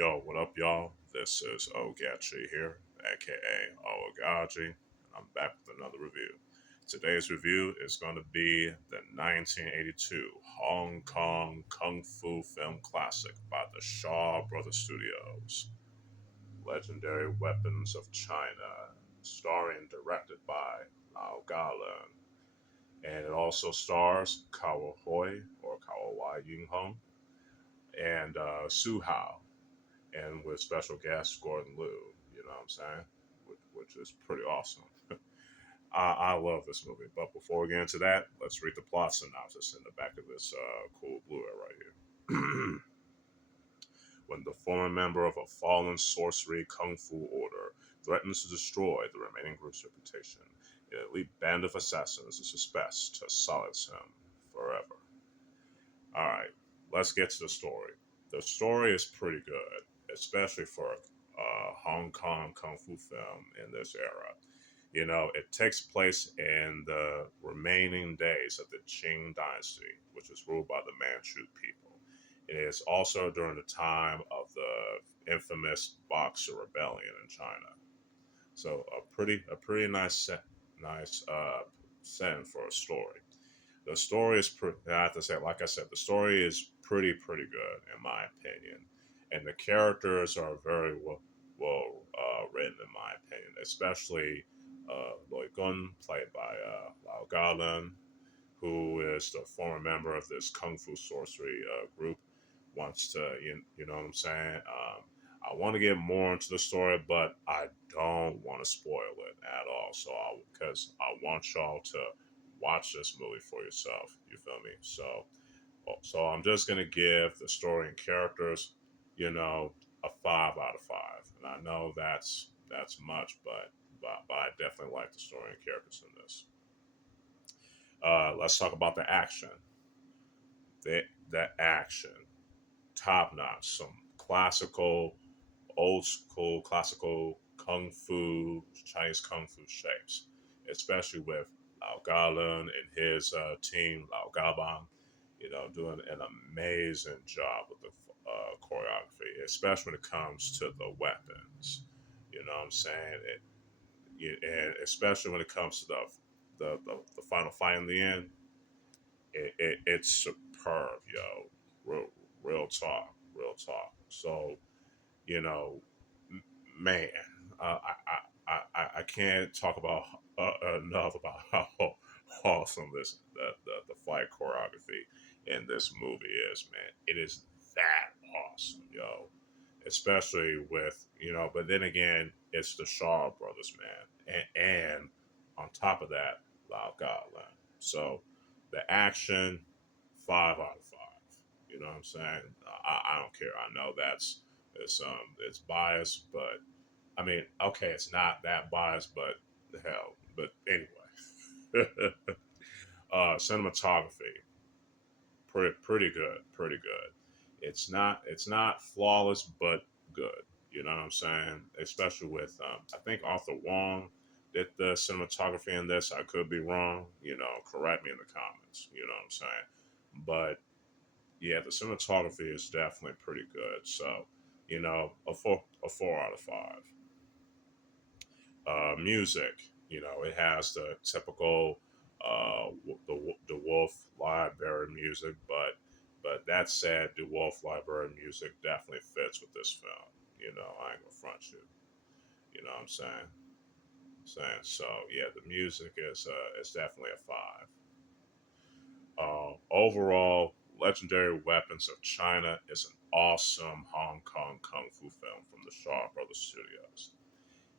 Yo, what up, y'all? This is Oaghaji here, aka Oaghaji. I'm back with another review. Today's review is going to be the 1982 Hong Kong Kung Fu film classic by the Shaw Brothers Studios, Legendary Weapons of China, starring and directed by Leung. And it also stars Kao Hoi or Kao Wai Ying Hong and Su Hao and with special guest Gordon Liu. You know what I'm saying? Which is pretty awesome. I love this movie. But before we get into that, let's read the plot synopsis in the back of this cool Blu-ray right here. When the former member of a fallen sorcery kung fu order threatens to destroy the remaining group's reputation, an elite band of assassins is dispatched to silence him forever. All right, let's get to the story. The story is pretty good, especially for a Hong Kong kung fu film in this era. You know, it takes place in the remaining days of the Qing dynasty, which is ruled by the Manchu people. It is also during the time of the infamous Boxer Rebellion in China. So a pretty nice setting for a story. The story is, I have to say, like I said, the story is pretty good in my opinion, and the characters are very well written in my opinion, especially Leung, played by Lao Galan, who is the former member of this kung fu sorcery group. Wants to, you know what I'm saying? I want to get more into the story, but I don't want to spoil it at all. Because I want y'all to watch this movie for yourself. You feel me? So I'm just gonna give the story and characters, a 5 out of 5. And I know that's much, but I definitely like the story and characters in this. Let's talk about the action. The action, top notch. Some classical, old school, classical Chinese kung fu shapes, especially with Lao Galun and his team, Lao Gaban, doing an amazing job with the choreography, especially when it comes to the weapons. You know what I'm saying? And especially when it comes to the final fight in the end, it's superb, yo. Real talk, real talk. So, you know, man, I can't talk about enough about how awesome the fight choreography in this movie is, man. It is that awesome, yo. Especially with but then again, it's the Shaw brothers, man, and on top of that, Lao Godland. So the action, 5 out of 5. You know what I'm saying? I don't care. I know it's biased, but I mean, okay, it's not that biased, but the hell. But anyway, cinematography, pretty good, pretty good. It's not flawless, but good. You know what I'm saying? Especially with I think Arthur Wong did the cinematography in this. I could be wrong. Correct me in the comments. You know what I'm saying? But yeah, the cinematography is definitely pretty good. So, a four out of 5. Music, it has the typical the Wolf Library music, but that said, the Wolf Library music definitely fits with this film. I ain't gonna front you. You know what I'm saying? So yeah, the music is definitely a 5. Overall, Legendary Weapons of China is an awesome Hong Kong kung fu film from the Shaw Brothers Studios.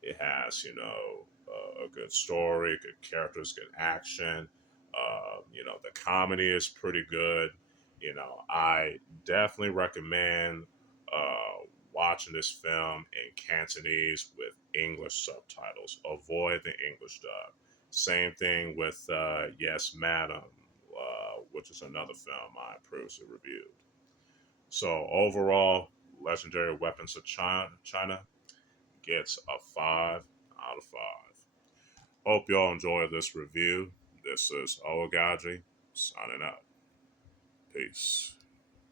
It has, a good story, good characters, good action. The comedy is pretty good. I definitely recommend watching this film in Cantonese with English subtitles. Avoid the English dub. Same thing with Yes, Madam, which is another film I previously reviewed. So overall, Legendary Weapons of China gets a 5 out of 5. Hope y'all enjoy this review. This is Oagaji signing out. Peace.